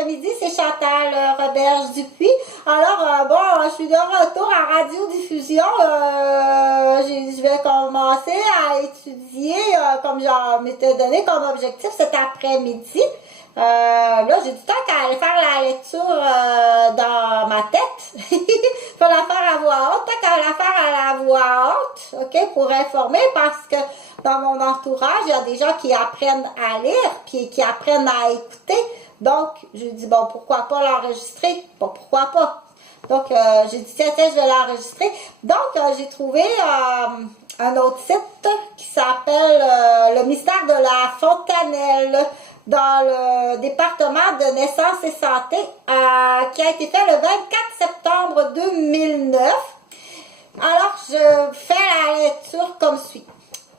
après-midi, c'est Chantal Roberge Dupuis. Alors, bon, je suis de retour à radiodiffusion. Je vais commencer à étudier, comme je m'étais donné comme objectif cet après-midi. Là, j'ai du temps qu'à aller faire la lecture dans ma tête. Faut la faire à voix haute, tant qu'à la faire à la voix haute, ok, pour informer, parce que dans mon entourage, il y a des gens qui apprennent à lire, puis qui apprennent à écouter. Donc, je dis, bon, pourquoi pas l'enregistrer? Bon, pourquoi pas? Donc, j'ai dit, tiens, je vais l'enregistrer. Donc, j'ai trouvé un autre site qui s'appelle Le mystère de la Fontanelle, dans le département de naissance et santé, qui a été fait le 24 septembre 2009. Alors, je fais la lecture comme suit.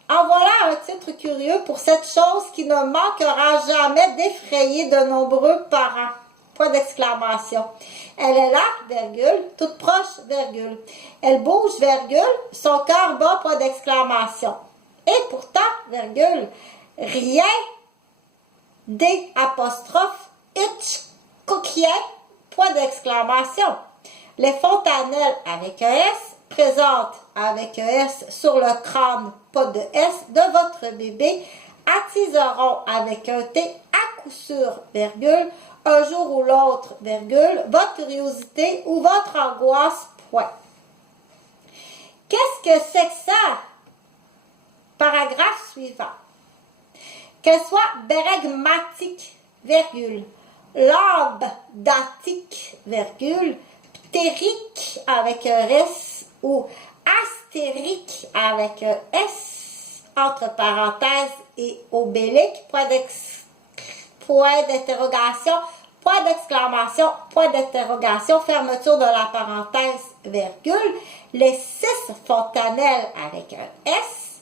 En voilà un titre curieux pour cette chose qui ne manquera jamais d'effrayer de nombreux parents. Point d'exclamation. Elle est là, virgule, toute proche, virgule. Elle bouge, virgule, son cœur bat, point d'exclamation. Et pourtant, virgule, rien D apostrophe Hitchcockien, point d'exclamation. Les fontanelles avec un S présentent avec un S sur le crâne, pas de S, de votre bébé, attiseront avec un T à coup sûr, virgule, un jour ou l'autre, virgule, votre curiosité ou votre angoisse, point. Qu'est-ce que c'est que ça? Paragraphe suivant. Qu'elle soit bérégmatique, virgule, lambdatique, virgule, ptérique avec un S ou astérique avec un S, entre parenthèses et obélique, point d'interrogation, point d'exclamation, point d'interrogation, fermeture de la parenthèse, virgule, les 6 fontanelles avec un S,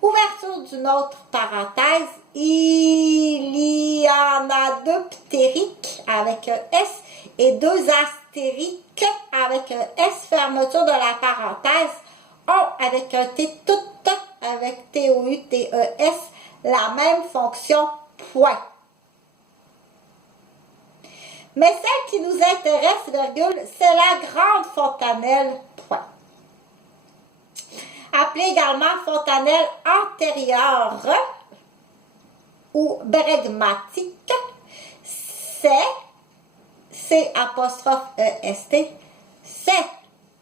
ouverture d'une autre parenthèse, il y en a 2 ptériques avec un S et 2 astériques avec un S, fermeture de la parenthèse, ont avec un T tout avec T-O-U-T-E-S, la même fonction, point. Mais celle qui nous intéresse, virgule, c'est la grande fontanelle, point. Appelée également fontanelle antérieure ou bérégmatique, c'est apostrophe E-S-T, c'est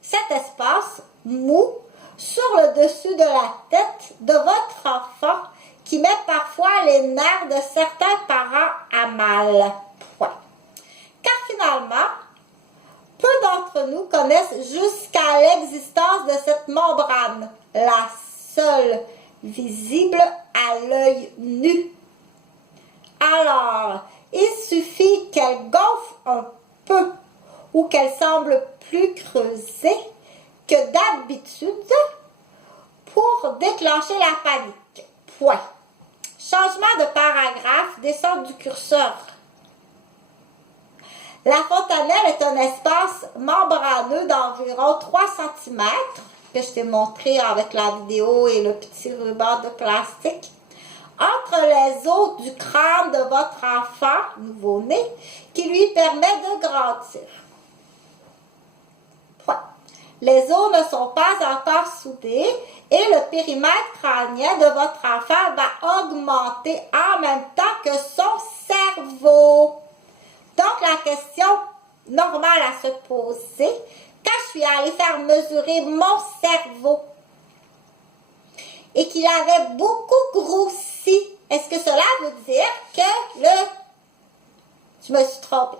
cet espace mou sur le dessus de la tête de votre enfant qui met parfois les nerfs de certains parents à mal. Point. Car finalement, peu d'entre nous connaissent jusqu'à l'existence de cette membrane, la seule visible à l'œil nu. Alors, il suffit qu'elle gonfle un peu ou qu'elle semble plus creusée que d'habitude pour déclencher la panique. Point. Changement de paragraphe, descente du curseur. La fontanelle est un espace membraneux d'environ 3 cm, que je t'ai montré avec la vidéo et le petit ruban de plastique, entre les os du crâne de votre enfant nouveau-né, qui lui permet de grandir. Point. Les os ne sont pas encore soudés et le périmètre crânien de votre enfant va augmenter en même temps que son cerveau. Donc, la question normale à se poser, quand je suis allée faire mesurer mon cerveau et qu'il avait beaucoup grossi, est-ce que cela veut dire que je me suis trompée?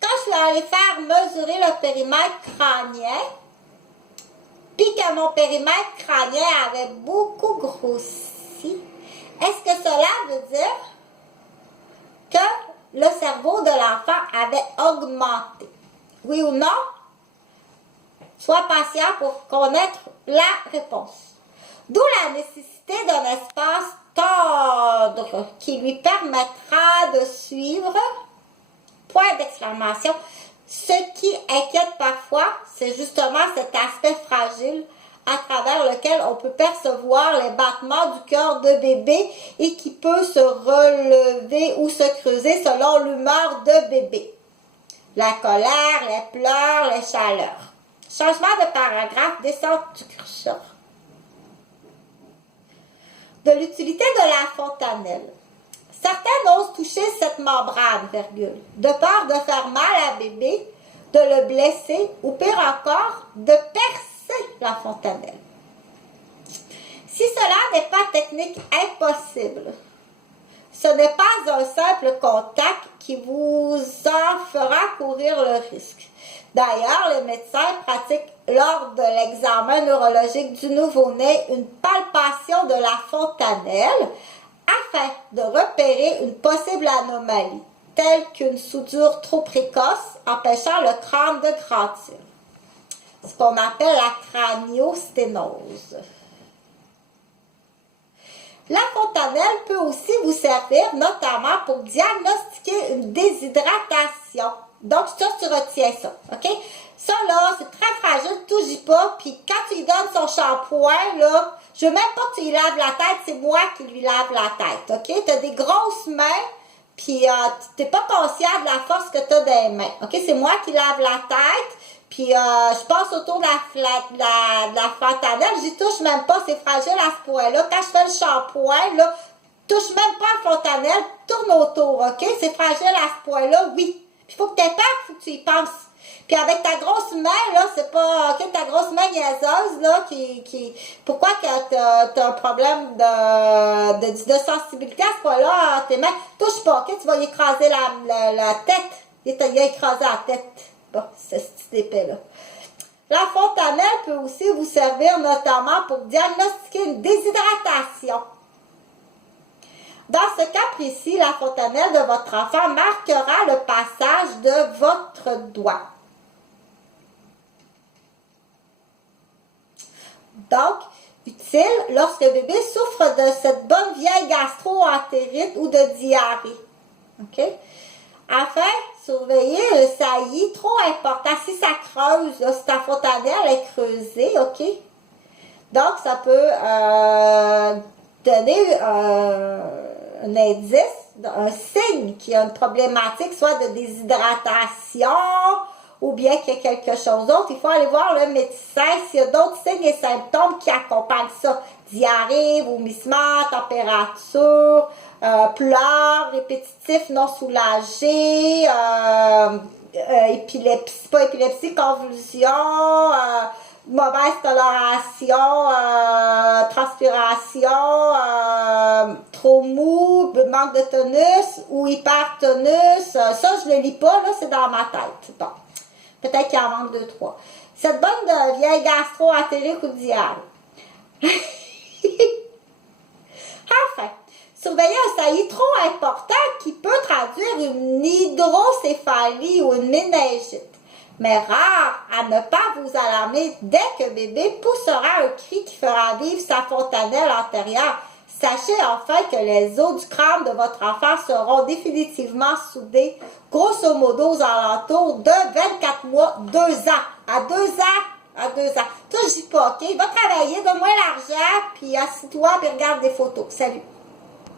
Quand je suis allée faire mesurer le périmètre crânien, puis que mon périmètre crânien avait beaucoup grossi, est-ce que cela veut dire que le cerveau de l'enfant avait augmenté? Oui ou non? Sois patient pour connaître la réponse. D'où la nécessité d'un espace tendre qui lui permettra de suivre, point d'exclamation. Ce qui inquiète parfois, c'est justement cet aspect fragile à travers lequel on peut percevoir les battements du cœur de bébé et qui peut se relever ou se creuser selon l'humeur de bébé. La colère, les pleurs, les chaleurs. Changement de paragraphe, descente du curseur. De l'utilité de la fontanelle. Certains osent toucher cette membrane, virgule, de peur de faire mal à bébé, de le blesser ou pire encore, de percer la fontanelle. Si cela n'est pas technique impossible, ce n'est pas un simple contact qui vous en fera courir le risque. D'ailleurs, les médecins pratiquent lors de l'examen neurologique du nouveau-né une palpation de la fontanelle afin de repérer une possible anomalie, telle qu'une soudure trop précoce empêchant le crâne de grandir. Ce qu'on appelle la craniosténose. La fontanelle peut aussi vous servir notamment pour diagnostiquer une déshydratation. Donc, ça, tu retiens ça, OK? Ça, là, c'est très fragile, touche pas. Puis quand tu lui donnes son shampoing, là, je veux même pas que tu lui laves la tête, c'est moi qui lui lave la tête, OK? Tu as des grosses mains, puis tu n'es pas conscient de la force que tu as dans les mains, OK? C'est moi qui lave la tête, puis je passe autour de la fontanelle, j'y touche même pas, c'est fragile à ce point-là. Quand je fais le shampoing, là, touche même pas à la fontanelle, tourne autour, OK? C'est fragile à ce point-là, oui. Puis il faut que tu aies peur, il faut que tu y penses. Puis avec ta grosse main, là, c'est pas, OK, ta grosse main niaiseuse, là, pourquoi que t'as un problème de sensibilité à ce point-là, tes mains, touche pas, OK, tu vas y écraser la tête. Il a écrasé la tête. Bon, c'est cette épée-là. La fontanelle peut aussi vous servir notamment pour diagnostiquer une déshydratation. Dans ce cas précis, la fontanelle de votre enfant marquera le passage de votre doigt. Donc, utile lorsque le bébé souffre de cette bonne vieille gastro-entérite ou de diarrhée. OK? Enfin, surveillez le saillie trop important. Si ça creuse, là, si ta fontanelle est creusée, OK? Donc, ça peut donner un indice, un signe qu'il y a une problématique, soit de déshydratation ou bien qu'il y a quelque chose d'autre. Il faut aller voir le médecin s'il y a d'autres signes et symptômes qui accompagnent ça. Diarrhée, vomissement, température, pleurs répétitifs non soulagés, épilepsie, pas épilepsie, convulsion, mauvaise coloration, transpiration, trop mou, manque de tonus ou hypertonus. Ça, je le lis pas, là, c'est dans ma tête. Bon, peut-être qu'il en manque 2-3. Cette bonne vieille gastro-entérite ou diarrhée. Enfin, surveillez un saillie trop important qui peut traduire une hydrocéphalie ou une méningite, mais rare à ne pas vous alarmer dès que bébé poussera un cri qui fera vivre sa fontanelle antérieure. Sachez enfin que les os du crâne de votre enfant seront définitivement soudés, grosso modo aux alentours de 24 mois, 2 ans. À 2 ans, Toi, je dis pas, OK? Va travailler, donne-moi l'argent, puis assis-toi, puis regarde des photos. Salut!